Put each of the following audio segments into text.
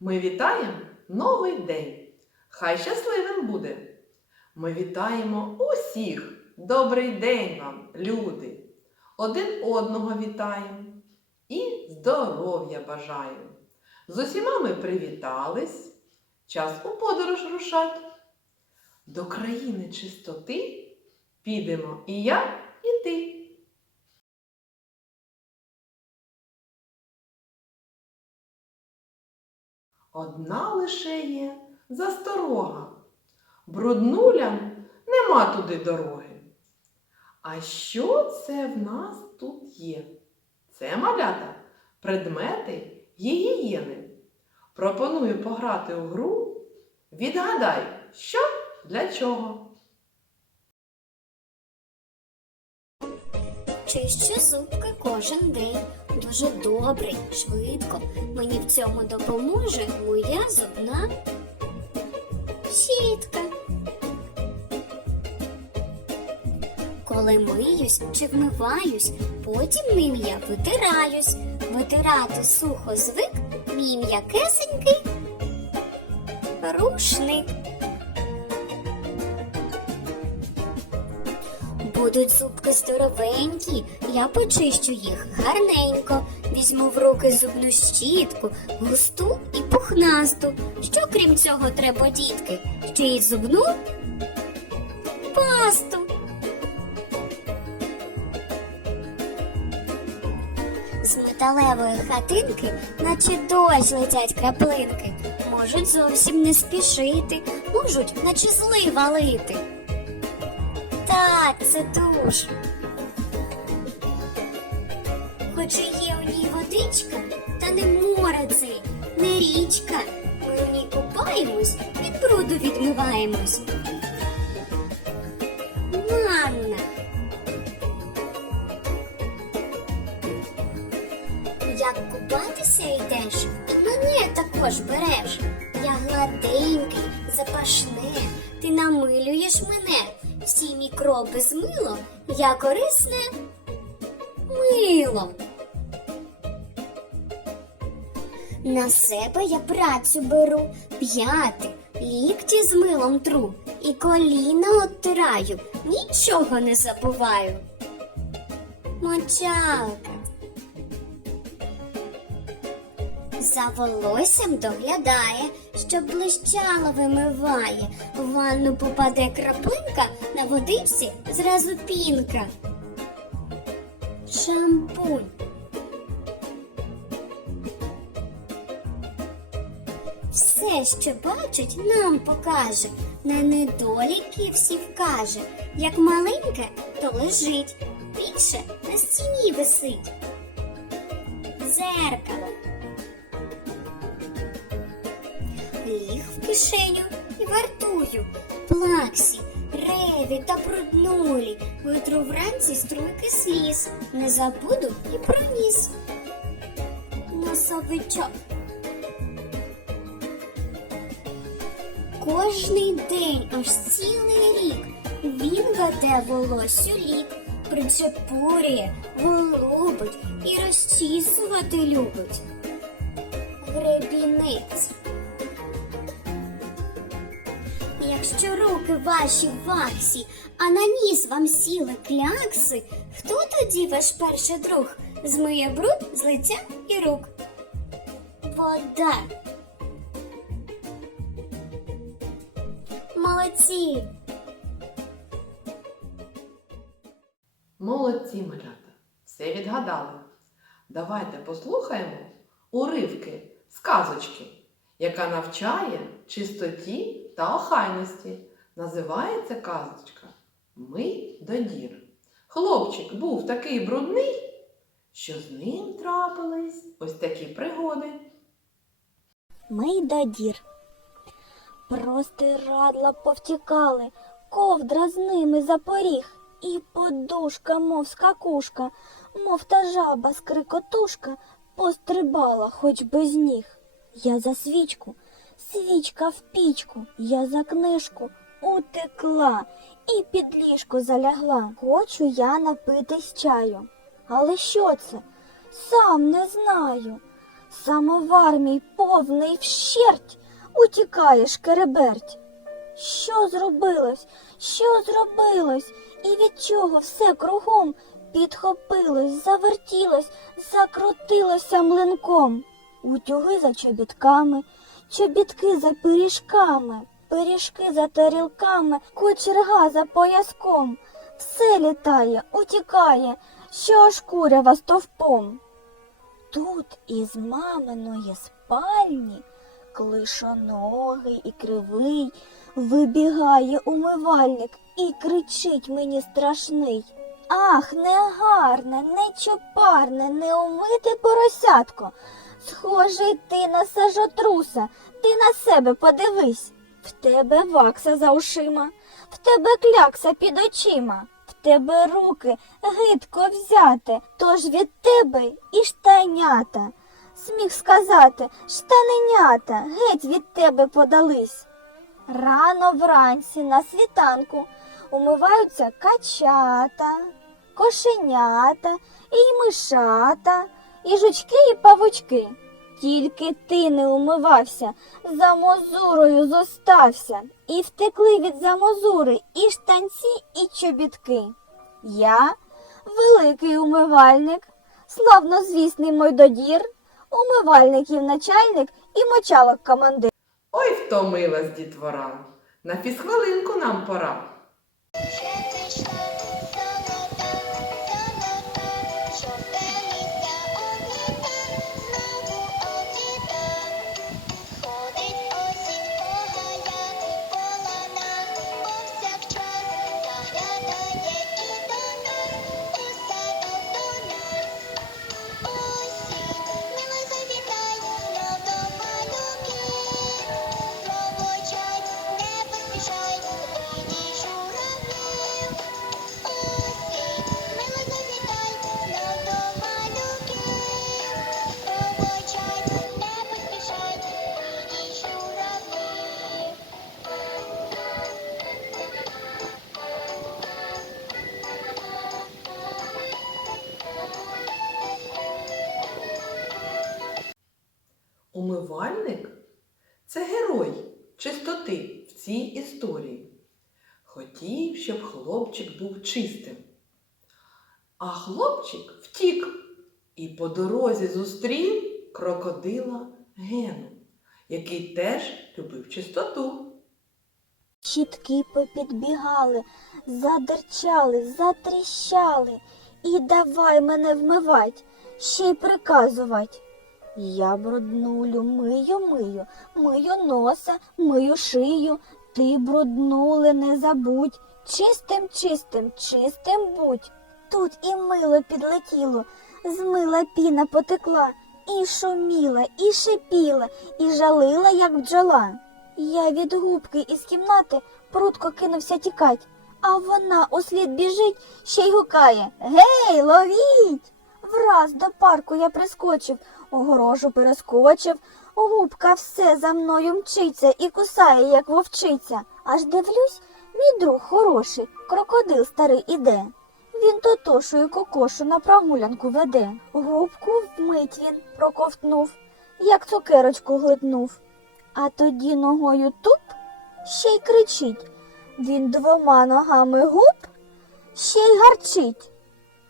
Ми вітаємо новий день. Хай щасливим буде. Ми вітаємо усіх. Добрий день вам, люди. Один одного вітаємо і здоров'я бажаємо. З усіма ми привітались. Час у подорож рушать. До країни чистоти підемо і я, і ти. Одна лише є засторога. Бруднулям нема туди дороги. А що це в нас тут є? Це малята, предмети гігієни. Пропоную пограти у гру. Відгадай, що для чого. Чищу зубки кожен день. Дуже добре, швидко. Мені в цьому допоможе моя зубна щітка. Коли миюсь чи вмиваюсь, потім ним я витираюсь. Витирати сухо звик мій м'якесенький рушник. Будуть зубки здоровенькі, я почищу їх гарненько. Візьму в руки зубну щітку, густу і пухнасту. Що крім цього треба, дітки? Ще й зубну пасту. З металевої хатинки, наче дощ летять краплинки. Можуть зовсім не спішити, можуть, наче зли валити. Так, це душ. Хоч і є у ній водичка, та не море це, не річка. Ми у ній купаємось, від бруду відмиваємось. Ванна. Як купатися йдеш, і мене також береш. Я гладенький, запашне, ти намилюєш мене. Всі мікроби з милом, я корисне мило. На себе я працю беру, п'яти, лікті з милом тру і коліна оттираю, нічого не забуваю. Мочалка. За волоссям доглядає, що блищало вимиває. В ванну попаде краплинка, на водичці зразу пінка. Шампунь. Все, що бачить, нам покаже, на недоліки всі вкаже. Як маленьке, то лежить, більше на стіні висить. Зеркало. Кишеню і вартую. Плаксі, реві та бруднулі. Витру вранці струйки сліз. Не забуду і про ніс. Носовичок. Кожний день, аж цілий рік, він веде волосю лік, причепурює, голубить і розчісувати любить. Гребінець. Якщо руки ваші в ваксі, а на ніс вам сіли клякси, хто тоді ваш перший друг змиє бруд з лиця і рук? Вода. Молодці! Молодці, малята, все відгадали. Давайте послухаємо уривки сказочки, яка навчає чистоті та охайності. Називається казочка Мий до дір. Хлопчик був такий брудний, що з ним трапились ось такі пригоди. Мий да дір. Простирадла повтікали, ковдра з ними запоріг, і подушка, мов скакушка, мов та жаба скрикотушка, пострибала хоч без ніг. Я за свічку, свічка в пічку, я за книжку утекла і під ліжко залягла. Хочу я напитись чаю. Але що це? Сам не знаю. Самовар мій повний вщерть, утікає шкереберть. Що зробилось? Що зробилось? І від чого все кругом підхопилось, завертілось, закрутилося млинком. Утюги за чобітками, чобітки за пиріжками, пиріжки за тарілками, кочерга за пояском. Все літає, утікає, що аж курява стовпом. Тут із маминої спальні клишоногий і кривий вибігає умивальник і кричить мені страшний. Ах, негарне, нечопарне, неумите поросятко. Схожий ти на сажотруса, ти на себе подивись. В тебе вакса за ушима, в тебе клякса під очима, в тебе руки гидко взяти, тож від тебе і штанята. Сміх сказати, штаненята геть від тебе подались. Рано вранці на світанку умиваються качата, кошенята, і мишата, і жучки, і павучки. Тільки ти не умивався, за мозурою зостався, і втекли від замозури і штанці, і чобітки. Я великий умивальник, славнозвісний мойдодір, умивальників начальник і мочалок командир. Ой, втомилась дітвора. На фізхвилинку нам пора. Умивальник це герой чистоти в цій історії. Хотів, щоб хлопчик був чистим. А хлопчик втік і по дорозі зустрів крокодила Гену, який теж любив чистоту. Щітки попідбігали, задерчали, затріщали, і давай мене вмивать, ще й приказувать. Я бруднулю, мию, мию, мию носа, мию шию, ти бруднули не забудь, чистим, чистим, чистим будь. Тут і мило підлетіло, з мила піна потекла, і шуміла, і шипіла, і жалила, як бджола. Я від губки із кімнати прутко кинувся тікать, а вона услід біжить, ще й гукає Гей, ловіть! Враз до парку я прискочив, огорожу перескочив, губка все за мною мчиться і кусає, як вовчиця. Аж дивлюсь, мій друг хороший, крокодил старий іде. Він тотошою кокошу на прогулянку веде. Губку вмить він проковтнув, як цукерочку глитнув. А тоді ногою туп ще й кричить. Він двома ногами губ ще й гарчить.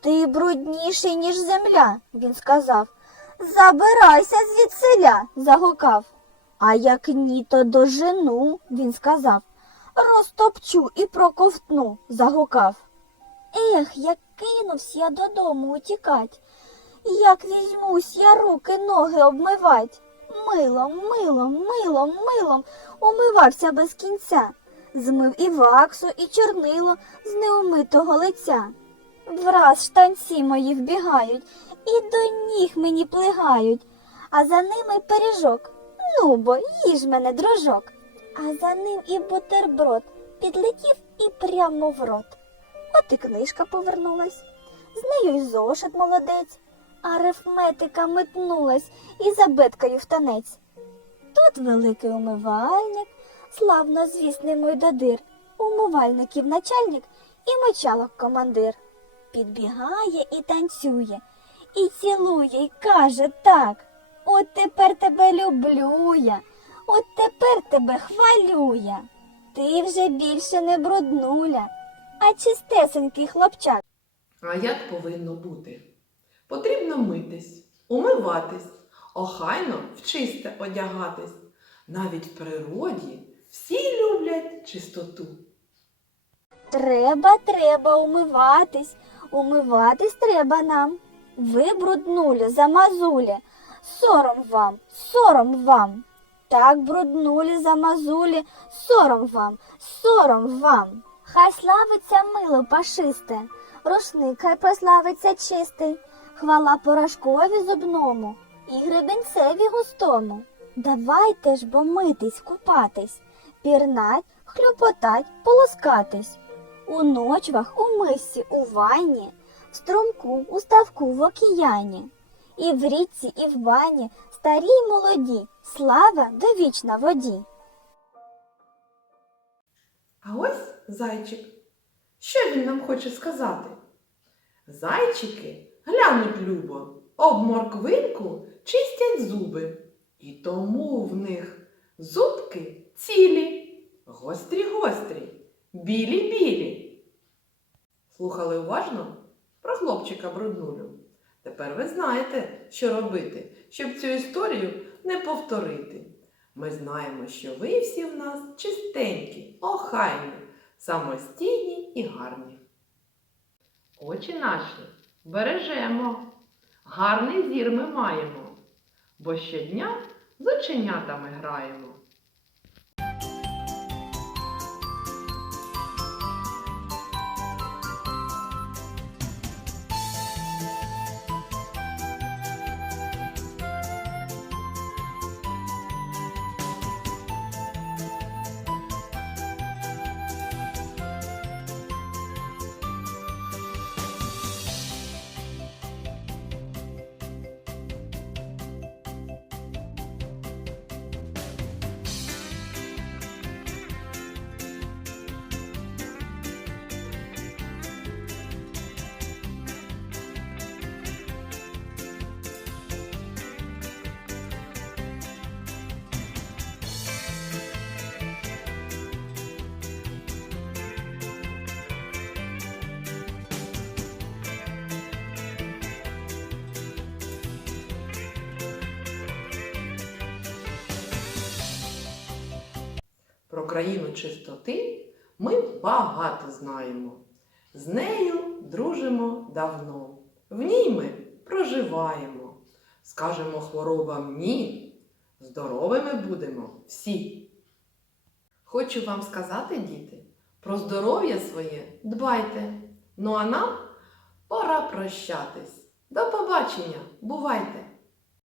Ти брудніший, ніж земля, він сказав. Забирайся звідсиля, загукав. А як ні, то дожену, він сказав. Розтопчу і проковтну, загукав. Ех, як кинувсь я додому утікать, як візьмусь я руки, ноги обмивать. Милом, милом, милом, милом умивався без кінця, змив і ваксу, і чорнило з неумитого лиця. Враз штанці мої вбігають, і до ніг мені плигають, а за ними пиріжок. Ну бо, їж мене, дружок. А за ним і бутерброд підлетів і прямо в рот. От і книжка повернулась, з нею й зошит молодець, арифметика метнулась і забиткою в танець. Тут великий умивальник, славно звісний мойдодир, умивальників начальник і мочалок командир. Підбігає і танцює, і цілує, і каже так. От тепер тебе люблю я, от тепер тебе хвалю я. Ти вже більше не бруднуля, а чистесенький хлопчак. А як повинно бути? Потрібно митись, умиватись, охайно в чисте одягатись. Навіть в природі всі люблять чистоту. Треба, треба умиватись, умиватись треба нам. Ви, бруднулі, замазулі, сором вам, сором вам. Так, бруднулі, замазулі, сором вам, сором вам. Хай славиться мило пашисте, рушник хай прославиться чистий, хвала порошкові зубному і гребенцеві густому. Давайте ж бо митись, купатись, пірнать, хлюпотать, полоскатись. У ночвах, у мисці, у ванні, струмку, у ставку, в океані. І в річці, і в бані, старі й молоді, слава довічна воді. А ось зайчик. Що він нам хоче сказати? Зайчики глянуть любо, об морквинку чистять зуби. І тому в них зубки цілі, гострі-гострі, білі-білі. Слухали уважно про хлопчика бруднулю. Тепер ви знаєте, що робити, щоб цю історію не повторити. Ми знаємо, що ви всі в нас чистенькі, охайні, самостійні і гарні. Очі наші бережемо, гарний зір ми маємо, бо щодня з оченятами граємо. Про країну чистоти ми багато знаємо. З нею дружимо давно. В ній ми проживаємо. Скажемо хворобам ні, здоровими будемо всі. Хочу вам сказати, діти, про здоров'я своє дбайте. Ну а нам пора прощатись. До побачення, бувайте!